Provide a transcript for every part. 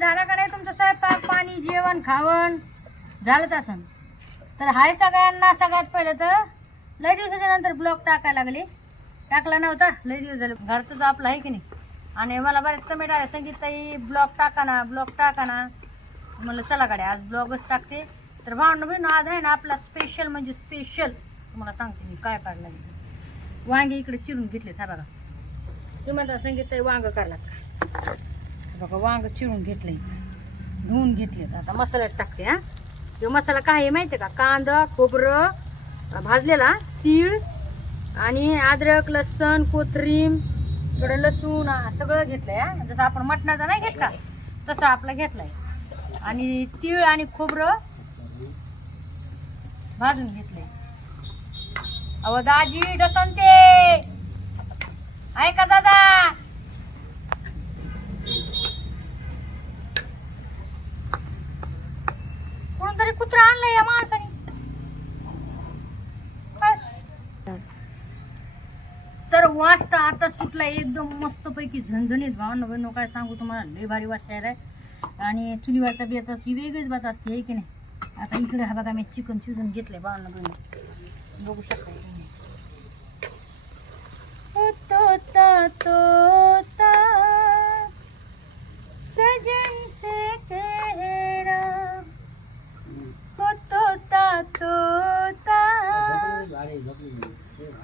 झाला का नाही तुमचं स्वयंपाक पाणी जेवण खावण झालंच असं तर हाय सगळ्यांना सगळ्यात पहिलं तर लय दिवसाच्या नंतर ब्लॉग टाकायला लागले. टाकला नव्हता लय दिवस झाले घरचंच आपलं आहे की नाही. आणि मला बरेच कमेंट आले संगीताई ब्लॉग टाका ना म्हणलं चला गाड्या आज ब्लॉगच टाकते. तर भावना बहिण आज आहे ना आपला स्पेशल म्हणजे स्पेशल तुम्हाला सांगते मी काय काढलं वांगे इकडे चिरून घेतले हा बघा. तुम्ही म्हणता संगीताई वांग काढला बघा वांग चिरून घेतलंय धुवून घेतले. आता मसाल्यात टाकते हा. तो मसाला काय आहे माहिती आहे का कांदा खोबरं भाजलेला तीळ आणि अद्रक लसण कोथिंबीर थोडं लसूण सगळं घेतलंय हा. जसं आपण मटणाचा नाही घेत का तसं आपलं घेतलंय. आणि तीळ आणि खोबरं भाजून घेतलंय. अहो दाजी डसनते आहे का दादा कोणतरी कुत्रा आणलंय या माणसाने. तर वाजता आता सुटला एकदम मस्त पैकी झणझणीत भावना बहिण काय सांगू तुम्हाला लय भारी वाजता आहे. आणि चुलीवरचा बेत ही वेगळीच बात असते आहे की नाही. आता इकडे हा बघा मी चिकन शिजून घेतलंय भावना बहिण बघू शकता तुम्ही. तोता तोता सजन से कहना तोता तोता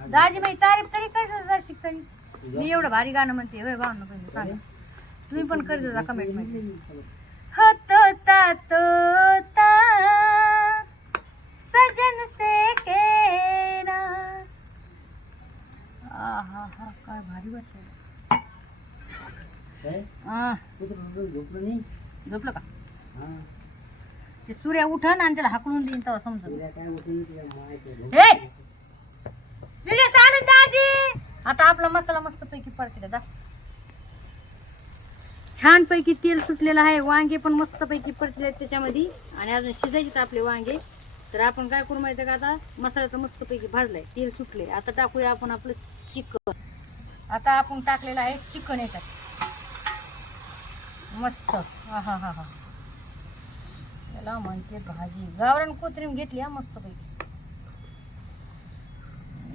दाजी बाई तारीफ तरी काय शिकतानी मी एवढं भारी गाणं म्हणते होय भावना बहिणी सांगा तुम्ही पण करत जा कमेंट मध्ये. हो तोता तोता सजन से कहना आहा हा काय भारी बसेल. झोपलं का ते सूर्या उठन आणि त्याला हाकलून देईन तेव्हा समजत. व्हिडिओ चालू दाजी. आता आपला मसाला मस्त पैकी परतला दा छान पैकी तेल सुटलेलं आहे. वांगे पण मस्त पैकी परतले त्याच्यामध्ये आणि अजून शिजायचे आपले वांगे. तर आपण काय करू माहिती का आता मसाल्याचं मस्त पैकी भाजलाय तेल सुटले. आता टाकूया आपण आपलं चिकन. आता आपण टाकलेलं आहे चिकन याच्यात मस्त हा हा हा हा त्याला म्हणते भाजी. गावरान कोथिंबीर घेतली हा मस्त पैकी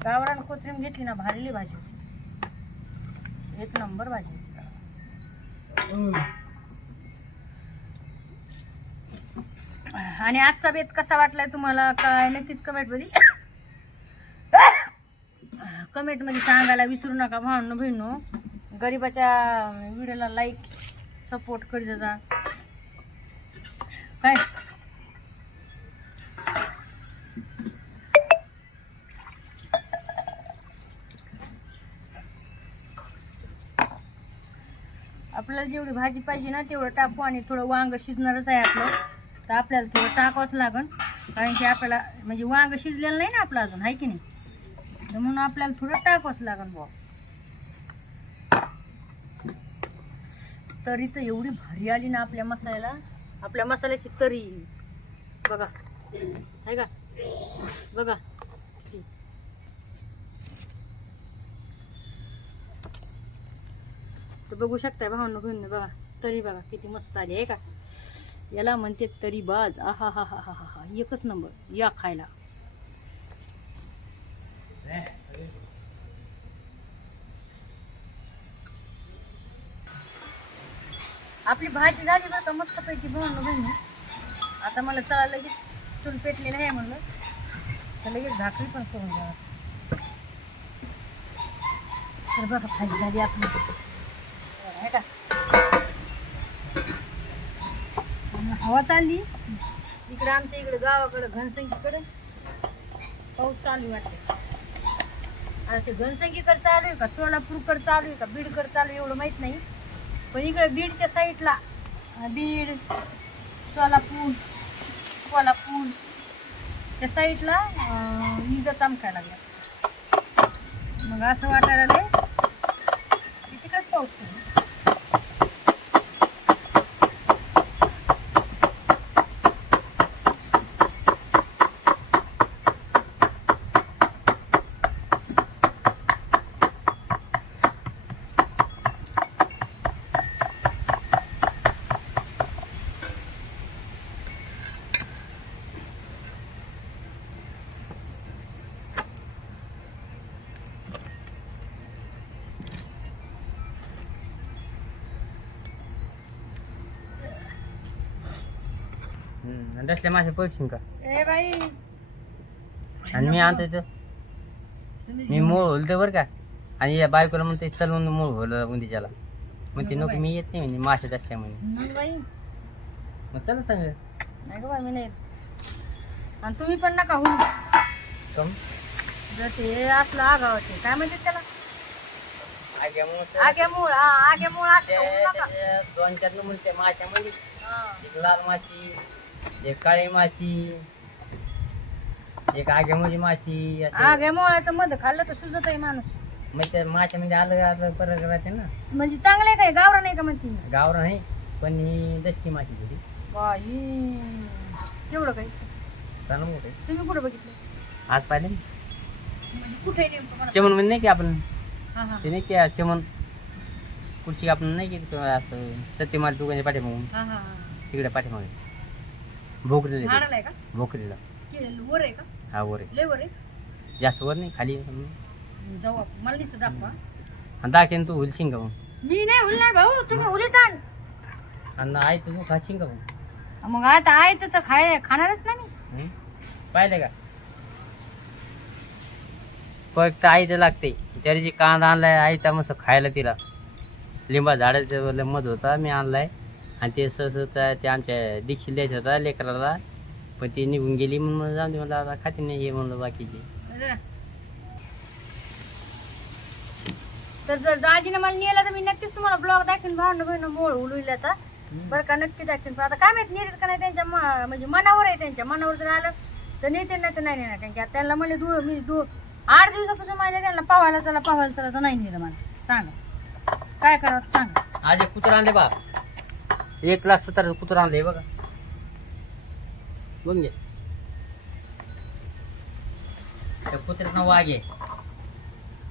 गावरान कोथिंबीर घेतली ना भारीली भाजी एक नंबर भाजी. आणि आजचा बेत कसा वाटलाय तुम्हाला काय नक्कीच कमेंट मध्ये सांगायला विसरू नका भावनो बहिणो. गरीबाच्या व्हिडिओला लाईक सपोर्ट करीत जा काय. आपल्याला जेवढी भाजी पाहिजे ना तेवढं टाकू. आणि थोडं वांग शिजणारच आहे आपलं तर आपल्याला थोडं टाकावंच लागन कारण की आपल्याला म्हणजे वांग शिजलेलं नाही ना आपलं अजून आहे की नाही. म्हणून आपल्याला थोडं टाकावंच लागन बुवा. तरी तर एवढी भारी आली ना आपल्या मसाल्याला. आपल्या मसाल्याची तरी बघा आहे का बघा तर बघू शकताय भावना बहिणी बघा तरी बघा किती मस्त आली आहे का. याला म्हणते तरी बाज. आहा हा हा हा हा एकच नंबर या खायला. आपली भाजी झाली बरं का मस्त पैकी भावना बहिणी. आता मला चला लगेच चूल पेटलेलं आहे म्हणलं तर लगेच भाकरी पण करून द्यावा. तर बघा भाजी झाली आपली आहे का. हवा चालली इकडे आमच्या इकडे गावाकडे घनसंगीकडे पाऊस चालू वाटते. आता ते घनसंगीकडे चालू आहे का सोलापूरकडे चालू आहे का बीडकडे चालू आहे एवढं माहीत नाही. पण इकडे बीडच्या साईडला बीड सोलापूर कोल्हापूर त्या साईडला विजा चमकायला लागल्या. मग असं वाटायला लागलंय की तिकडेच पाऊस पडेल. आणि तसल्या मासे पळशील का? ए बाई आणि मी आणतो इथं मी मूळ होलते बरं का. आणि या बायकोला म्हणते चलवून मूळ होलं उंदीच्याला म्हणते नको मी येत नाही म्हणजे मासे असल्या म्हणे. मग बाई मग चला सांग नाही ग बाई मी नाही येत. आणि तुम्ही पण नका होऊ कम जर ते असलं आगावते काय म्हणतात त्याला आग्यामुळे आग्यामूळ हा आग्यामूळ असं होऊ नका. 2-4 नमुने माशामध्ये हा. एक लाल माशी, एक काळी माशी, एक आग्यामुळी माशी असं. आग्यामुळाचं मध खाल्लं तर सुजत आहे माणूस. मग त्या माशामध्ये अलग फरक राहते ना. म्हणजे चांगलं आहे काय गावरा नाही का म्हणते गावरा नाही पण ही दसकी माशी होती. बाई एवढं काही चांगलं मोठे तुम्ही कुठं बघितलं आज पाहिले म्हणजे कुठे नेमकं मला चमन मध्ये नाही की आपण हा हा ते नाही की चमन कुठची आपण नाही की असं सत्यमाल दुकानच्या पाठीमागून हा हा तिकडे पाठीमागे भोकरीला झाडाला आहे का भोकरीला वर आहे का हा वर आहे लय वर आहे जास्त वर नाही खाली जाऊ आपण. मला दिसत दाखवा आणि दाखवेन तू हुलशिंग का मग मी नाही उलणार भाऊ तुम्ही उलीत आण. आणि आई तू खाशील का मग मग आता आहे तर खाणारच नाही मी. पाहिले का फक्त आईचं लागते तरी जी कांदा आणलाय आईचा मस्त खायला तिला लिंबा झाडाचं मध होता मी आणलाय आणि ते सहज ते आमच्या दीक्षित द्यायचा होता लेकराला पण ती निघून गेली म्हणून जाऊन दे म्हणलं आता खाते नाही हे म्हणलं बाकीचे. अरे. तर जर दाजीने मला नेला तर मी नक्कीच तुम्हाला ब्लॉग दाखवेन भावना बहिण मोळ उलविल्याचा बरं का नक्की दाखवेन. पण आता काय माहित नेत का नाही त्यांच्या म्हणजे मनावर आहे त्यांच्या मनावर जर आलं तर नेते नाही तर नाही नेणार कारण की त्यांना म्हणले मी 8 दिवसापासून माझ्या त्यांना पावायला चला तर नाही नेलं मला. सांगा काय करावं सांगा. आज एक कुत्र आणले बा 1,70,000 कुत्र आणले बघा बघ घे त्या कुत्र्याचं नाव वाघ आहे.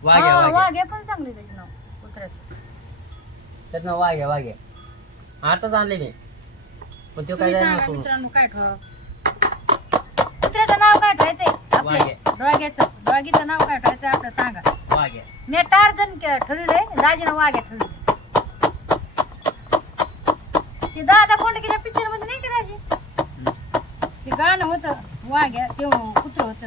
वाघ आहे वाघ आहे. वाघ आहे पण चांगली त्याचे नाव कुत्र्याचं. त्याचं नाव वाघ आहे वाघ आहे. आताच आणले मी पण तो काय तुम्ही जाणार सांगा नको. मित्रांनो काय ठेवा कुत्र्याचं नाव काय ठेवायचंय वाघ आहे. डॉगीचं नाव काय ठेवायचं आपलं सांगा. वाघ आहे. मी टार्झन ठरवलंय दाजीनं वाघ्या ठरवलं ते दादा कोंडकीच्या पिक्चर मध्ये नाही का दाजी ते गाणं होतं वाघ्या तेव्हा कुत्र होतं